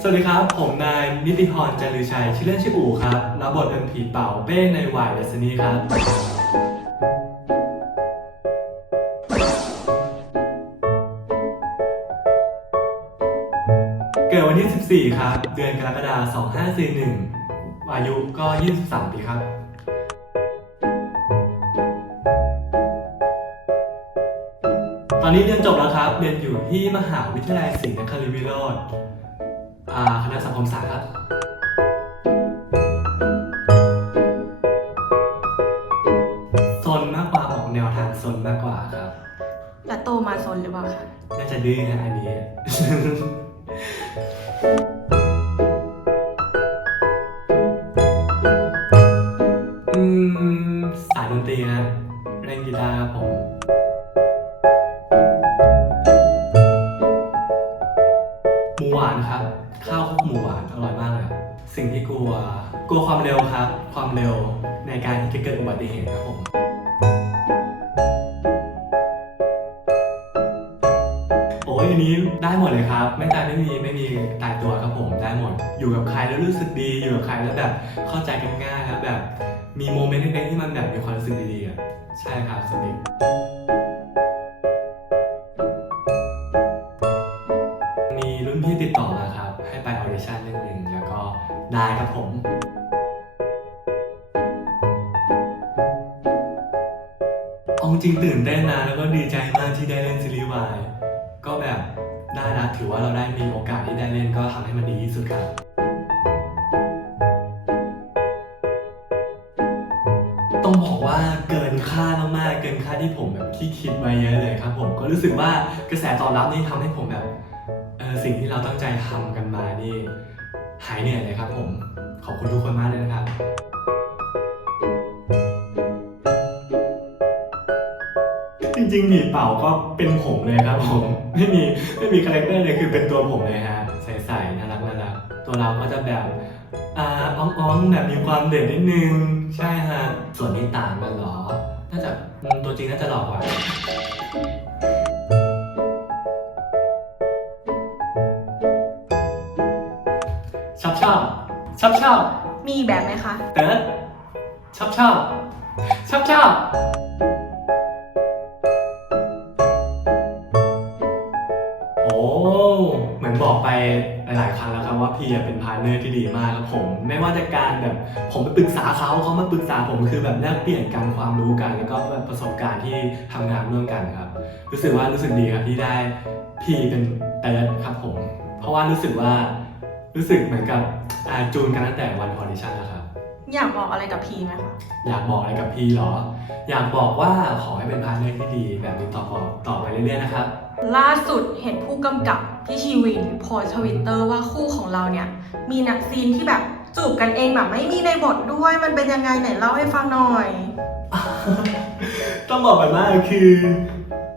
สวัสดีครับ ผมนายนิติพรจันลือชัย ชื่อเล่นชื่ออู๋ครับ รับบทเป็นผีเป่าเป้ในวายเดสนีครับ เกิดวันที่ 14 ครับ เดือนกรกฎาคม 2541 อายุก็ 23 ปีครับตอนนี้เรียนจบแล้วครับ เรียนอยู่ที่มหาวิทยาลัยศรีนครินทร์วิโรธ คณะสังคมศาสตร์ครับซนมากกว่าออกแนวทางซนมากกว่าครับแล้วโตมาซนหรือเปล่าคะน่าจะดื้อนะอันนี้ อืมสายดนตรีนะเล่นกีตาร์ครับผม ลัวความเร็วครับ ความเร็วในการที่จะเกิดอุบัติเหตุครับผมโอ้ยอันนี้ได้หมดเลยครับ ไม่ตายไม่มีไม่มีตายตัวครับผมได้หมด อยู่กับใครแล้วรู้สึกดี อยู่กับใครแล้วแบบเข้าใจกันง่ายแล้วแบบ มีโมเมนต์เล็กๆที่มันแบบมีความรู้สึกดีๆอะใช่ครับสนิทมีรุ่นพี่ติดต่อมาครับ ให้ไปออดิชั่นเรื่องหนึ่งแล้วก็ได้ครับผม จริงตื่นเต้นนะแล้วก็ดีใจมากที่ได้เล่นซีรีส์วายก็แบบได้นะถือว่าเราได้มีโอกาสที่ได้เล่นก็ทำให้มันดีที่สุดครับต้องบอกว่าเกินคาดมากๆเกินคาดที่ผมแบบที่คิดไว้เยอะเลยครับ ผมก็รู้สึกว่ากระแสตอบรับนี่ทำให้ผมแบบเออสิ่งที่เราตั้งใจทำกันมานี่หายเหนื่อยเลยครับผมขอบคุณทุกคนมากเลยนะครับ ริงๆหมีเป่าก็เป็นผมเลยครับผมไม่มีไม่มีคาแรคเตอร์เลยคือเป็นตัวผมเลยฮะใสๆน่ารักน่ารักตัวเราก็จะแบบอ่าอ้องๆแบบมีความเด่นนิดนึงใช่ฮะส่วนที่ต่างกันเหรอน่าจะอืมตัวจริงน่าจะหล่อกว่าชอบชอบชอบชอบมีแบบไหมคะเติร์ดชอบชอบชอบชอบ เหมือนบอกไปหลายๆครั้งแล้วครับว่าพี่อะเป็นพาร์ทเนอร์ที่ดีมากครับผม ไม่ว่าจะการแบบผมไปปรึกษาเขาเขามาปรึกษาผมคือแบบแลกเปลี่ยนกันความรู้กัน แล้วก็ประสบการณ์ที่ทำงานร่วมกันครับ รู้สึกว่ารู้สึกดีครับที่ได้พี่เป็นเติร์ดครับผม เพราะว่ารู้สึกว่ารู้สึกเหมือนกับอ่าจูนกันตั้งแต่วันออดิชั่นแล้วครับอยากบอกอะไรกับพีไหมคะอยากบอกอะไรกับพี่เหรอ อยากบอกว่าขอให้เป็นพาร์ทเนอร์ที่ดี แบบนี้ต่อต่อไปเรื่อยๆนะครับ ล่าสุดเห็นผู้กำกับพี่ชีวินโพสทวิตเตอร์ว่าคู่ของเราเนี่ย มีนักซีนที่แบบจูบกันเองแบบไม่มีในบทด้วยมันเป็นยังไงไหนเล่าให้ฟังหน่อย ต้องบอกก่อนว่าคือ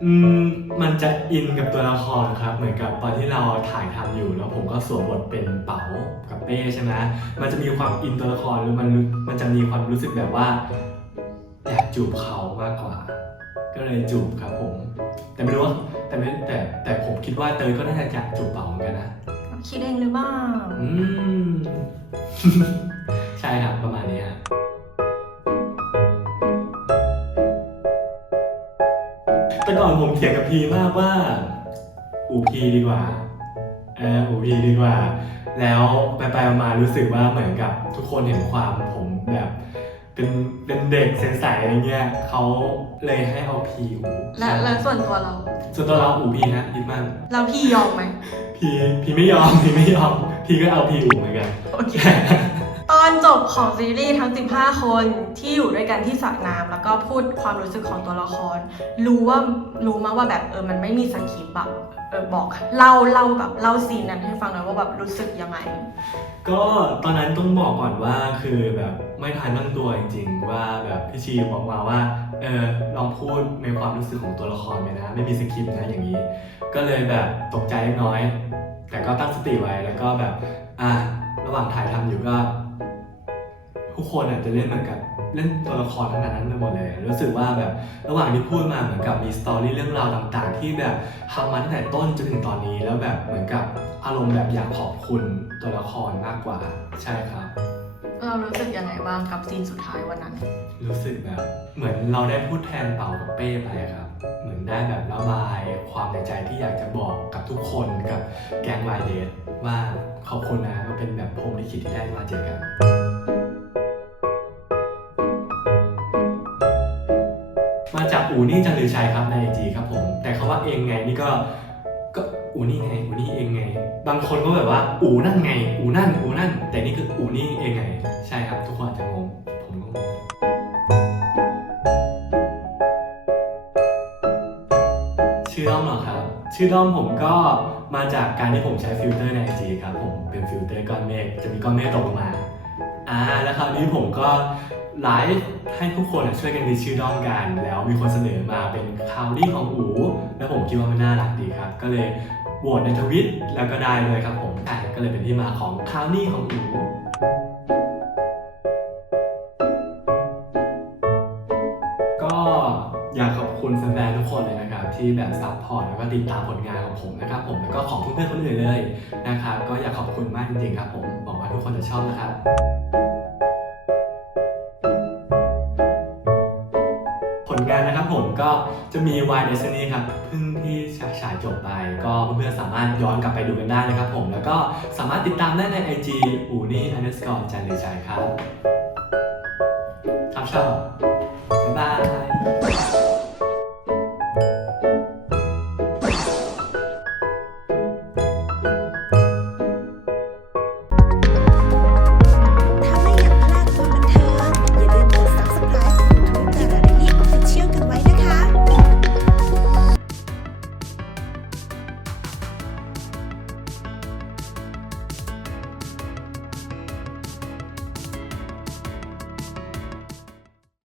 อืมมันจะอินกับตัวละครครับ เหมือนกับตอนที่เราถ่ายทำอยู่แล้วผมก็สวมบทเป็นเป๋ากับเป้ใช่ไหมมันจะมีความอินตัวละครหรือมันมันจะมีความรู้สึกแบบว่าอยากจูบเขามากกว่า ก็เลยจูบครับผม แต่ไม่รู้ว่าแต่ไม่แต่แต่ผมคิดว่าเตยก็น่าจะอยากจูบเป๋าเหมือนกันนะ คิดเองหรือเปล่าอืม ใช่ครับประมาณนี้ครับแต่ก่อนผมเถียงกับพีมากว่า อูพีดีกว่าเอออูพีดีกว่า แล้วไปไปๆมาๆรู้สึกว่าเหมือนกับทุกคนเห็นความผมแบบ เป็นเป็นเด็กใสๆอะไรเงี้ยเขาเลยให้เอาพีอูและและส่วนตัวเรา ส่วนตัวเราอูพีนะคิดมั่นเราพี่ยอมไหม พีพีไม่ยอมพีไม่ยอมพีก็เอาพีอูเหมือนกัน โอเคต อนจบของซีรีส์ทั้ง 15 คนที่อยู่ด้วยกันที่สระน้ำแล้วก็พูดความรู้สึกของตัวละคร รู้ว่ารู้มาว่าแบบเออมันไม่มีสคริปต์แบบเออบอกเล่าเล่าแบบเล่าซีนนั้นให้ฟังหน่อยว่าแบบรู้สึกยังไง ก็ตอนนั้นต้องบอกก่อนว่าคือแบบไม่ทันตั้งตัวจริงๆ ว่าแบบพี่ชีบอกมาว่าเออลองพูดในความรู้สึกของตัวละครไปนะ ไม่มีสคริปต์นะอย่างนี้ ก็เลยแบบตกใจเล็กน้อย แต่ก็ตั้งสติไว้แล้วก็แบบอะระหว่างถ่ายทำอยู่ก็ ทุกคนอาจจะเล่นเหมือนกับเล่นตัวละครทั้งนั้นไปหมดเลย รู้สึกว่าแบบระหว่างที่พูดมาเหมือนกับมีสตอรี่เรื่องราวต่างๆ ที่แบบทำมาตั้งแต่ต้นจนถึงตอนนี้แล้วแบบเหมือนกับอารมณ์แบบอยากขอบคุณตัวละครมากกว่าใช่ครับ เรารู้สึกยังไงบ้างกับซีนสุดท้ายวันนั้น รู้สึกแบบเหมือนเราได้พูดแทนเป่ากับเป้ไปอะครับ เหมือนได้แบบระบายความในใจที่อยากจะบอกกับทุกคนกับแกงวายเดทว่าขอบคุณนะมันเป็นแบบพรหมลิขิตที่ได้มาเจอกัน อูนี่จันลือชัยครับในไอจีครับผม แต่คาว่าเองไงนี่ก็ก็อูนี่ไงอูนี่เองไง บางคนก็แบบว่า อูนั่นไง อูนั่นอูนั่น แต่นี่คืออูนี่เองไง ใช่ครับทุกคนอาจจะงงผมก็งงชื่อด้อมเหรอครับ ชื่อด้อมผมก็มาจากการที่ผมใช้ฟิลเตอร์ในไอจีครับผมเป็นฟิลเตอร์ก้อนเมฆจะมีก้อนเมฆตกลงมา อ่าแล้วคราวนี้ผมก็ไลฟ์ให้ทุกคนช่วยกันดีชื่อด้อมกัน แล้วมีคนเสนอมาเป็นคาวดี้ของอูแล้วผมคิดว่ามันน่ารักดีครับ ก็เลยโหวตในทวิตแล้วก็ได้เลยครับผมอ่ก็เลยเป็นที่มาของคาวดี้ของอู ที่แบบซัพพอร์ตแล้วก็ติดตามผลงานของผมนะครับผมแล้วก็ของเพื่อนๆคนอื่นเลยนะครับก็อยากขอบคุณมากจริงๆครับผมหวังว่าทุกคนจะชอบนะครับผลงานนะครับผมก็จะมี Y Destiny ครับเพิ่งที่ฉายจบไป ก็เพื่อนๆสามารถย้อนกลับไปดูกันได้นะครับผม แล้วก็สามารถติดตามได้ใน IG อูนี่ underscore จันเลยใจครับครับชอบ Thank you.